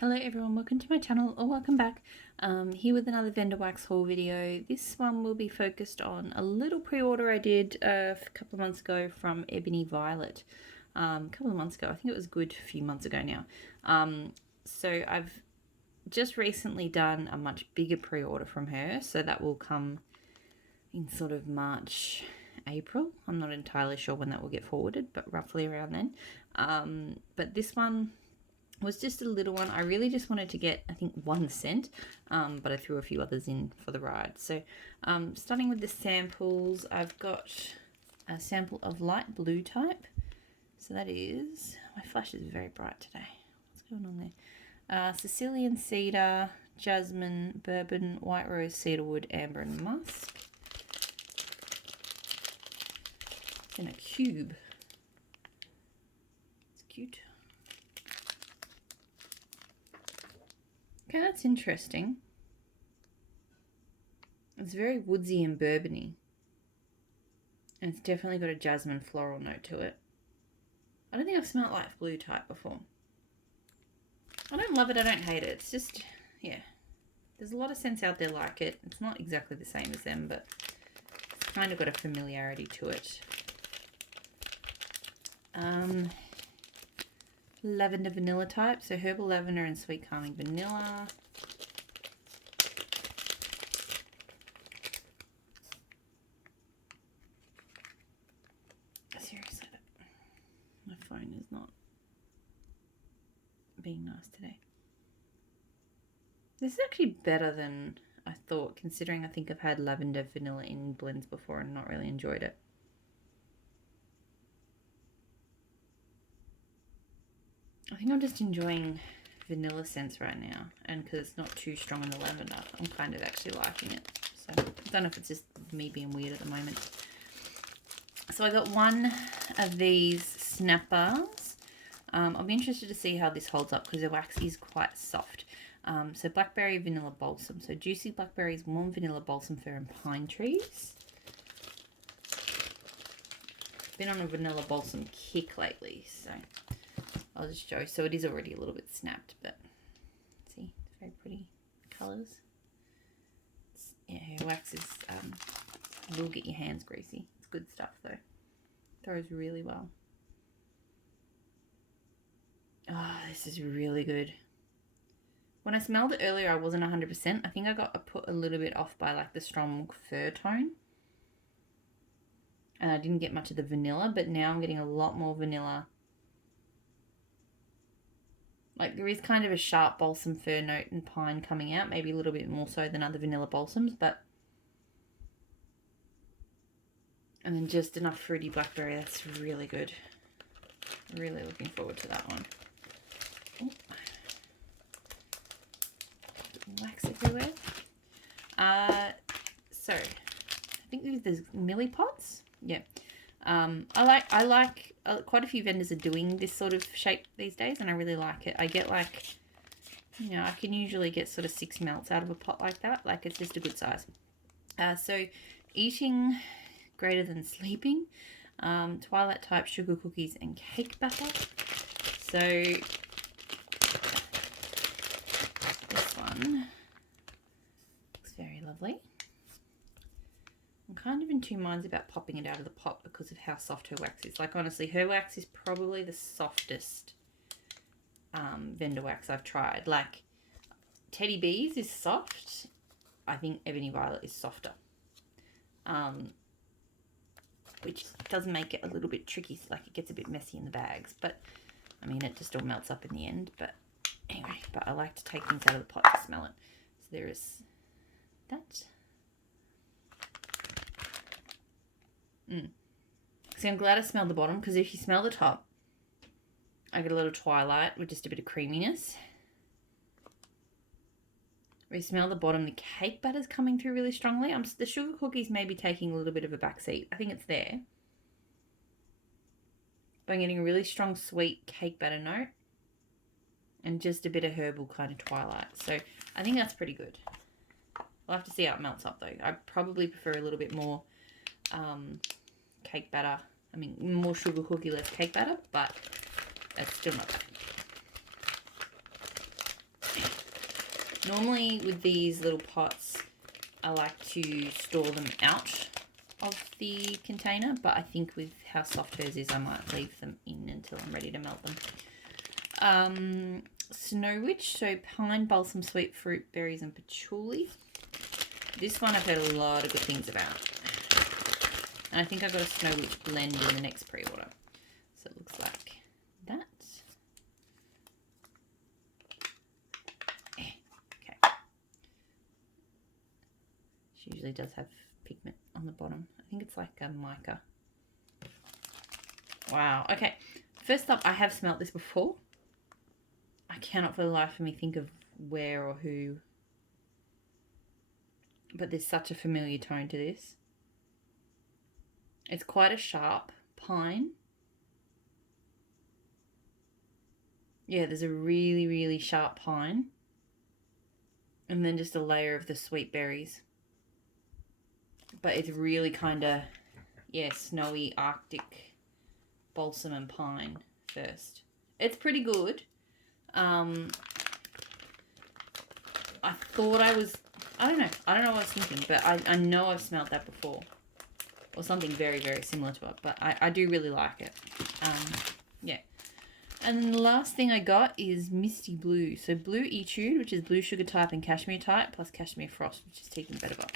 Hello everyone, welcome to my channel or welcome back. Here with another vendor wax haul video. This one will be focused on a little pre-order I did a couple of months ago from Ebony Violet. A couple of months ago, I think it was a good few months ago now. So I've just recently done a much bigger pre-order from her, so that will come in sort of March, April. I'm not entirely sure when that will get forwarded, but roughly around then. But this one was just a little one. I really just wanted to get, I think, one scent, but I threw a few others in for the ride. So starting with the samples, I've got a sample of light blue type. So that is, my flash is very bright today. What's going on there? Sicilian cedar, jasmine, bourbon, white rose, cedarwood, amber and musk. It's in a cube. It's cute. Okay, that's interesting. It's very woodsy and bourbony. And it's definitely got a jasmine floral note to it. I don't think I've smelled light blue type before. I don't love it, I don't hate it. It's just, yeah. There's a lot of scents out there like it. It's not exactly the same as them, but it's kind of got a familiarity to it. Lavender vanilla type, so herbal lavender and sweet calming vanilla. Seriously, my phone is not being nice today. This is actually better than I thought, considering I think I've had lavender vanilla in blends before and not really enjoyed it. I think I'm just enjoying vanilla scents right now, and because it's not too strong in the lavender, I'm kind of actually liking it. So I don't know if it's just me being weird at the moment. So I got one of these snap bars. I'll be interested to see how this holds up because the wax is quite soft. So blackberry vanilla balsam. So juicy blackberries, warm vanilla balsam fir and pine trees. Been on a vanilla balsam kick lately, so I'll just show. So it is already a little bit snapped, but see, it's very pretty colours. Yeah, wax is will get your hands greasy. It's good stuff though. Throws really well. Oh, this is really good. When I smelled it earlier, I wasn't 100%. I think I got put a little bit off by like the strong fir tone. And I didn't get much of the vanilla, but now I'm getting a lot more vanilla. Like there is kind of a sharp balsam fir note and pine coming out, maybe a little bit more so than other vanilla balsams, but and then just enough fruity blackberry. That's really good. Really looking forward to that one. Oh. Wax everywhere. So I think these are milli pots. Yeah. I like quite a few vendors are doing this sort of shape these days, and I really like it. I get like, you know, I can usually get sort of 6 melts out of a pot like that. Like it's just a good size. So eating greater than sleeping, twilight type sugar cookies and cake batter. So this one looks very lovely. I'm kind of in two minds about popping it out of the pot because of how soft her wax is. Like honestly, her wax is probably the softest vendor wax I've tried. Like Teddy Bees is soft. I think Ebony Violet is softer. Which does make it a little bit tricky, like it gets a bit messy in the bags, but I mean it just all melts up in the end. But anyway, but I like to take things out of the pot to smell it. So there is that. See, I'm glad I smelled the bottom, because if you smell the top, I get a little twilight with just a bit of creaminess. We smell the bottom, the cake batter's coming through really strongly. The sugar cookies may be taking a little bit of a back seat. I think it's there. But I'm getting a really strong sweet cake batter note and just a bit of herbal kind of twilight. So I think that's pretty good. We'll have to see how it melts up though. I probably prefer a little bit more cake batter. I mean, more sugar cookie, less cake batter, but it's still not bad. Normally with these little pots, I like to store them out of the container, but I think with how soft hers is, I might leave them in until I'm ready to melt them. Snow Witch, so pine, balsam, sweet fruit, berries, and patchouli. This one I've heard a lot of good things about. And I think I got a Snow Witch blend in the next pre-order. So it looks like that. Okay. She usually does have pigment on the bottom. I think it's like a mica. Wow. Okay. First up, I have smelt this before. I cannot for the life of me think of where or who. But there's such a familiar tone to this. It's quite a sharp pine. Yeah, there's a really, really sharp pine. And then just a layer of the sweet berries. But it's really kind of, yeah, snowy, Arctic balsam and pine first. It's pretty good. I thought I don't know what I was thinking, but I know I've smelled that before. Or something very, very similar to it, but I do really like it. Yeah. And then the last thing I got is Misty Blue. So Blue Etude, which is blue sugar type and cashmere type, plus cashmere frost, which is teak and vetiver.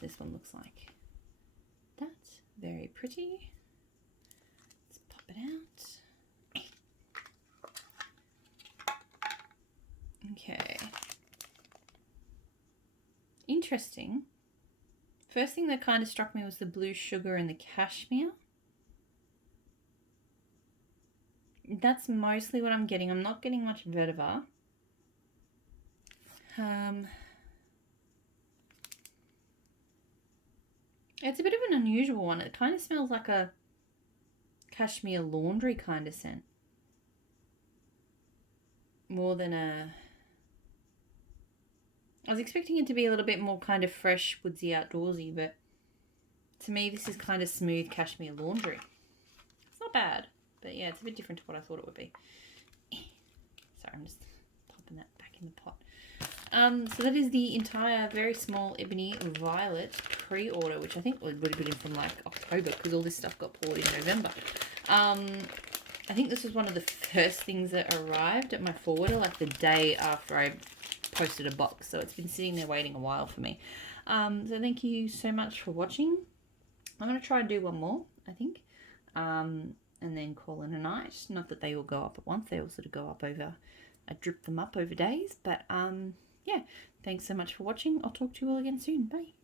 This one looks like that. Very pretty. Let's pop it out. Okay. Interesting. First thing that kind of struck me was the blue sugar and the cashmere. That's mostly what I'm getting. I'm not getting much vetiver. It's a bit of an unusual one. It kind of smells like a cashmere laundry kind of scent. More than a... I was expecting it to be a little bit more kind of fresh, woodsy, outdoorsy, but to me this is kind of smooth cashmere laundry. It's not bad, but yeah, it's a bit different to what I thought it would be. Sorry, I'm just popping that back in the pot. So that is the entire very small Ebony Violet pre-order, which I think would have been from like October because all this stuff got poured in November. I think this was one of the first things that arrived at my forwarder, like the day after I posted a box. So it's been sitting there waiting a while for me. So thank you so much for watching. I'm going to try and do one more, I think. And then call it a night. Not that they all go up at once. They all sort of go up over... I drip them up over days. But yeah, thanks so much for watching. I'll talk to you all again soon. Bye.